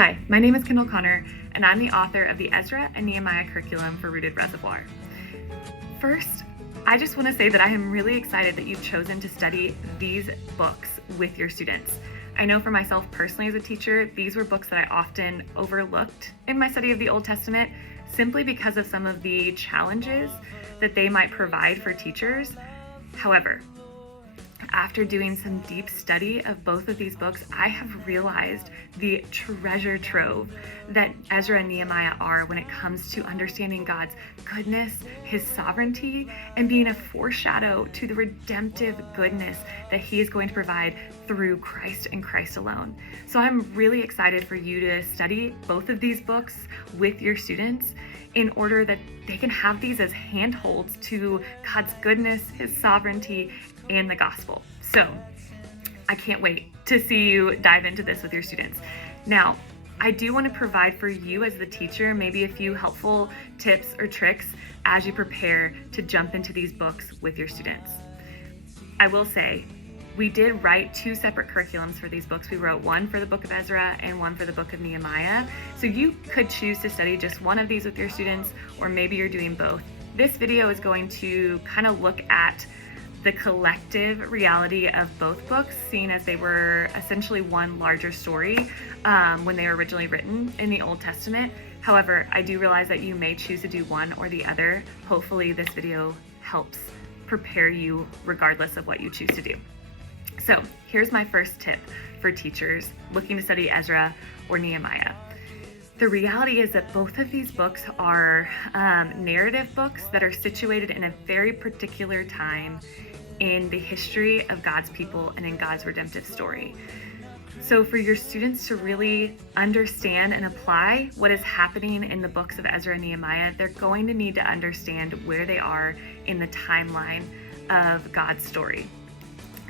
Hi, my name is Kendall Connor, and I'm the author of the Ezra and Nehemiah curriculum for Rooted Reservoir. First, I just want to say that I am really excited that you've chosen to study these books with your students. I know for myself personally as a teacher, these were books that I often overlooked in my study of the Old Testament simply because of some of the challenges that they might provide for teachers. However, after doing some deep study of both of these books, I have realized the treasure trove that Ezra and Nehemiah are when it comes to understanding God's goodness, His sovereignty, and being a foreshadow to the redemptive goodness that He is going to provide through Christ and Christ alone. So I'm really excited for you to study both of these books with your students in order that they can have these as handholds to God's goodness, His sovereignty, and the gospel. So I can't wait to see you dive into this with your students. Now, I do want to provide for you as the teacher maybe a few helpful tips or tricks as you prepare to jump into these books with your students. I will say, we did write two separate curriculums for these books. We wrote one for the book of Ezra and one for the book of Nehemiah. So you could choose to study just one of these with your students, or maybe you're doing both. This video is going to kind of look at the collective reality of both books, seeing as they were essentially one larger story when they were originally written in the Old Testament. However, I do realize that you may choose to do one or the other. Hopefully this video helps prepare you regardless of what you choose to do. So here's my first tip for teachers looking to study Ezra or Nehemiah. The reality is that both of these books are narrative books that are situated in a very particular time in the history of God's people and in God's redemptive story. So for your students to really understand and apply what is happening in the books of Ezra and Nehemiah, they're going to need to understand where they are in the timeline of God's story.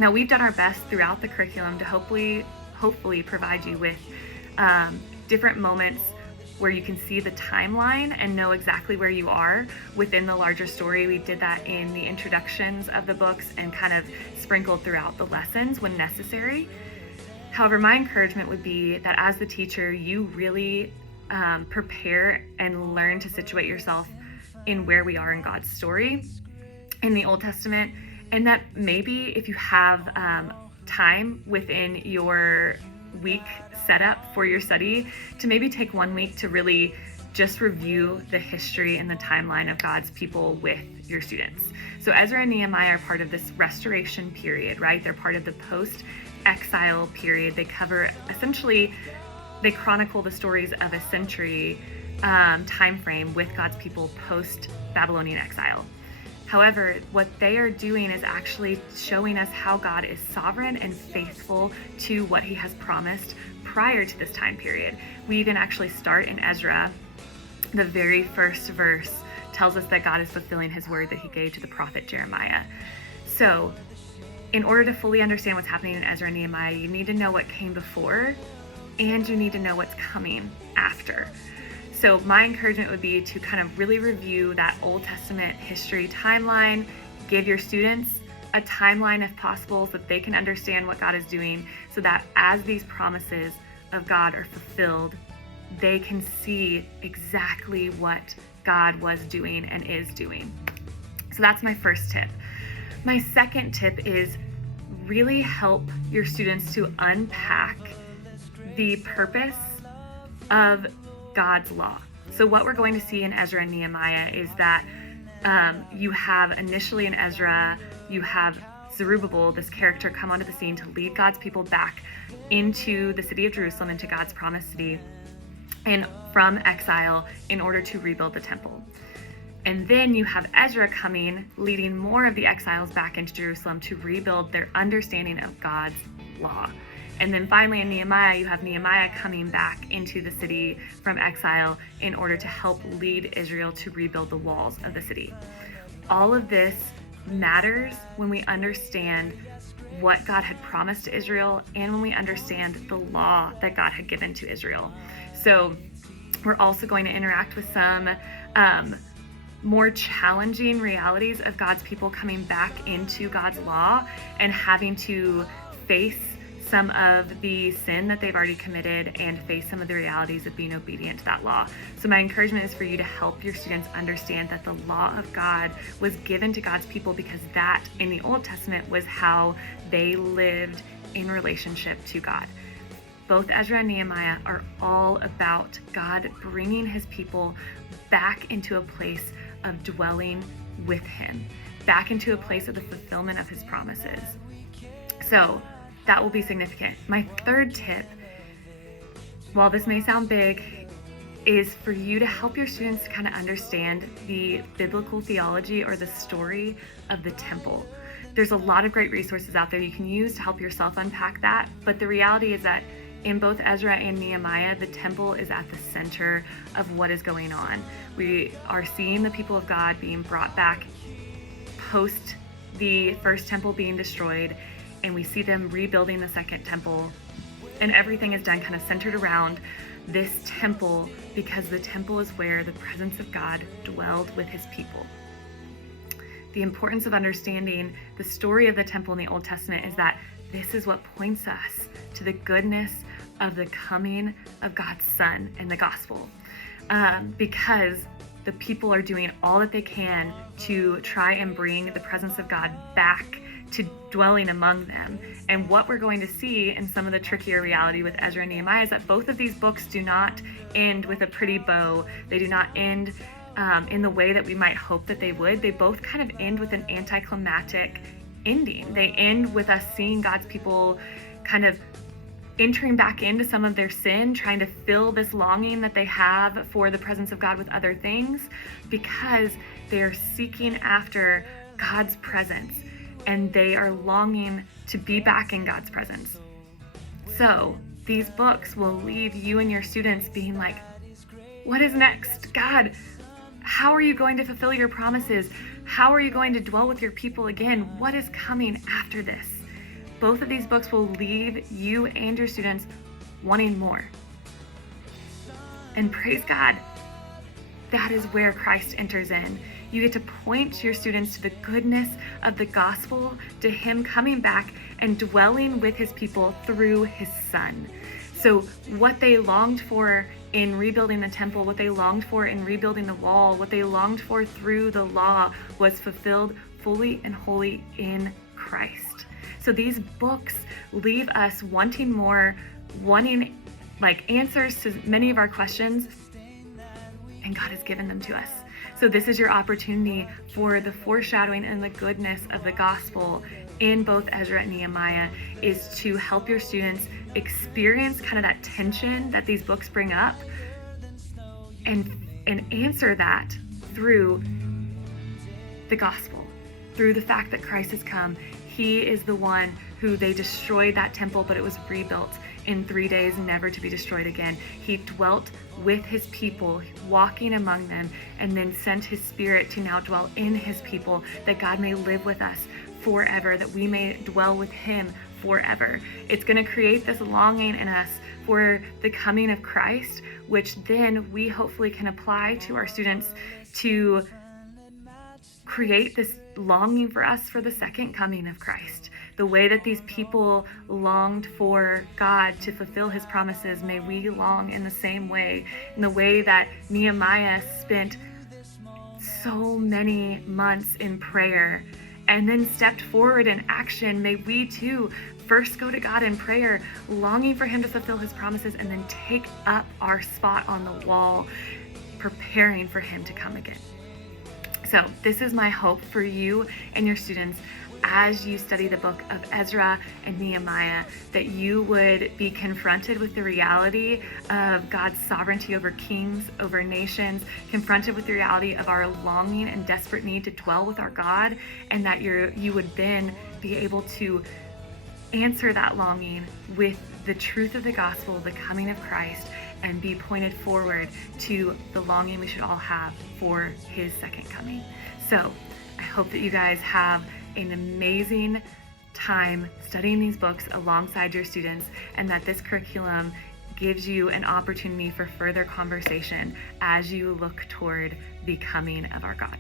Now, we've done our best throughout the curriculum to hopefully provide you with different moments where you can see the timeline and know exactly where you are within the larger story. We did that in the introductions of the books and kind of sprinkled throughout the lessons when necessary. However, my encouragement would be that as the teacher, you really prepare and learn to situate yourself in where we are in God's story in the Old Testament, and that maybe if you have time within your week setup for your study, to maybe take 1 week to really just review the history and the timeline of God's people with your students. So Ezra and Nehemiah are part of this restoration period, right? They're part of the post-exile period. They cover, essentially, they chronicle the stories of a century time frame with God's people post-Babylonian exile. However, what they are doing is actually showing us how God is sovereign and faithful to what He has promised prior to this time period. We even actually start in Ezra. The very first verse tells us that God is fulfilling His word that He gave to the prophet Jeremiah. So, in order to fully understand what's happening in Ezra and Nehemiah, you need to know what came before, and you need to know what's coming after. So my encouragement would be to kind of really review that Old Testament history timeline, give your students a timeline if possible so that they can understand what God is doing, so that as these promises of God are fulfilled, they can see exactly what God was doing and is doing. So that's my first tip. My second tip is really help your students to unpack the purpose of God's law. So what we're going to see in Ezra and Nehemiah is that you have initially in Ezra, you have Zerubbabel, this character, come onto the scene to lead God's people back into the city of Jerusalem, into God's promised city, and from exile in order to rebuild the temple. And then you have Ezra coming, leading more of the exiles back into Jerusalem to rebuild their understanding of God's law. And then finally in Nehemiah, you have Nehemiah coming back into the city from exile in order to help lead Israel to rebuild the walls of the city. All of this matters when we understand what God had promised to Israel and when we understand the law that God had given to Israel. So we're also going to interact with some more challenging realities of God's people coming back into God's law and having to face some of the sin that they've already committed and face some of the realities of being obedient to that law. So my encouragement is for you to help your students understand that the law of God was given to God's people because that in the Old Testament was how they lived in relationship to God. Both Ezra and Nehemiah are all about God bringing his people back into a place of dwelling with him, back into a place of the fulfillment of his promises. So that will be significant. My third tip, while this may sound big, is for you to help your students kind of understand the biblical theology or the story of the temple. There's a lot of great resources out there you can use to help yourself unpack that, but the reality is that in both Ezra and Nehemiah, the temple is at the center of what is going on. We are seeing the people of God being brought back post the first temple being destroyed, and we see them rebuilding the second temple, and everything is done kind of centered around this temple because the temple is where the presence of God dwelled with his people. The importance of understanding the story of the temple in the Old Testament is that this is what points us to the goodness of the coming of God's Son in the gospel. Because the people are doing all that they can to try and bring the presence of God back to dwelling among them. And what we're going to see in some of the trickier reality with Ezra and Nehemiah is that both of these books do not end with a pretty bow. They do not end in the way that we might hope that they would. They both kind of end with an anticlimactic ending. They end with us seeing God's people kind of entering back into some of their sin, trying to fill this longing that they have for the presence of God with other things because they're seeking after God's presence and they are longing to be back in God's presence. So these books will leave you and your students being like, what is next? God, how are you going to fulfill your promises? How are you going to dwell with your people again? What is coming after this? Both of these books will leave you and your students wanting more. And praise God, that is where Christ enters in. You get to point your students to the goodness of the gospel, to him coming back and dwelling with his people through his Son. So what they longed for in rebuilding the temple, what they longed for in rebuilding the wall, what they longed for through the law was fulfilled fully and wholly in Christ. So these books leave us wanting more, wanting answers to many of our questions, and God has given them to us. So this is your opportunity for the foreshadowing and the goodness of the gospel in both Ezra and Nehemiah is to help your students experience kind of that tension that these books bring up and answer that through the gospel, through the fact that Christ has come. He is the one who they destroyed that temple, but it was rebuilt in 3 days, never to be destroyed again. He dwelt with his people, walking among them, and then sent his Spirit to now dwell in his people, that God may live with us forever, that we may dwell with him forever. It's going to create this longing in us for the coming of Christ, which then we hopefully can apply to our students to create this longing for us for the second coming of Christ. The way that these people longed for God to fulfill his promises, may we long in the same way. In the way that Nehemiah spent so many months in prayer and then stepped forward in action, may we too first go to God in prayer, longing for him to fulfill his promises, and then take up our spot on the wall, preparing for him to come again. So this is my hope for you and your students as you study the book of Ezra and Nehemiah, that you would be confronted with the reality of God's sovereignty over kings, over nations, confronted with the reality of our longing and desperate need to dwell with our God, and that you would then be able to answer that longing with the truth of the gospel, the coming of Christ, and be pointed forward to the longing we should all have for his second coming. So I hope that you guys have an amazing time studying these books alongside your students, and that this curriculum gives you an opportunity for further conversation as you look toward the coming of our God.